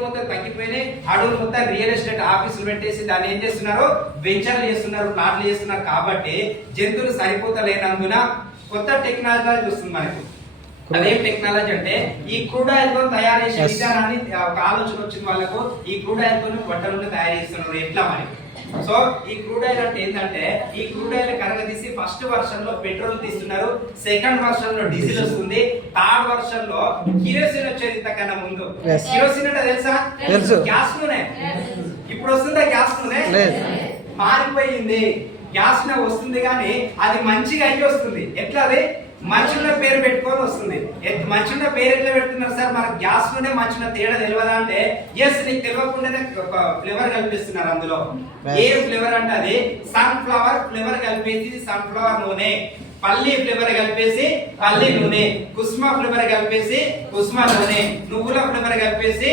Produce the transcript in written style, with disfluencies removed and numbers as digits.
చెట్లు మొత్తం తగ్గిపోయినాయి, అడవులు మొత్తం రియల్ ఎస్టేట్ ఆఫీసులు పెట్టేసి దాన్ని ఏం చేస్తున్నారు, వెంచర్లు చేస్తున్నారు, ప్లాట్లు చేస్తున్నారు. కాబట్టి జంతువులు సరిపోతలేనందున కొత్త టెక్నాలజీ వస్తుంది మనకు. అదేం టెక్నాలజీ అంటే ఈ క్రూడ్ ఆయిల్ తో తయారు చేసే విధానాన్ని ఒక ఆలోచన వచ్చింది వాళ్ళకు. ఈ క్రూడ్ ఆయిల్ తో బట్టలను తయారు చేస్తున్నారు. ఎట్లా మరి? సో ఈ క్రూడ్ ఆయిల్ అంటే ఏంటంటే ఈ క్రూడ్ ఆయిల్ కరగదీసి ఫస్ట్ వర్షన్ లో పెట్రోల్ తీస్తున్నారు, సెకండ్ వర్షన్ లో డీజిల్ వస్తుంది, థర్డ్ వర్షన్ లో కిరోసిన్ వచ్చేది. ఇంతకన్నా ముందు కిరోసిన్ అంటే తెలుసా? గ్యాస్ నూనె. ఇప్పుడు వస్తుందా గ్యాస్ నూనె? మారిపోయింది. గ్యాస్ నూనె వస్తుంది కానీ అది మంచిగా అయ్యి వస్తుంది. ఎట్లా? అది మంచున్న పేరు పెట్టుకొని వస్తుంది. మంచున్న పేరు ఎట్లా పెడుతున్నారు సార్? మన గ్యాస్ లోనే మంచున్న తేడా తెలియదా అంటే, ఎస్ నీకు తెలియకుండానే ఒక ఫ్లేవర్ కల్పిస్తున్నారు అందులో. ఏ ఫ్లేవర్ అంటే అది సన్ ఫ్లవర్ ఫ్లేవర్ కలిపేసి సన్ ఫ్లవర్ నూనె, పల్లి ఫ్లేవర్ కలిపేసి పల్లి నూనె, కుస్మా ఫ్లేవర్ కలిపేసి కుస్మా నూనె, నువ్వుల ఫ్లేవర్ కలిపేసి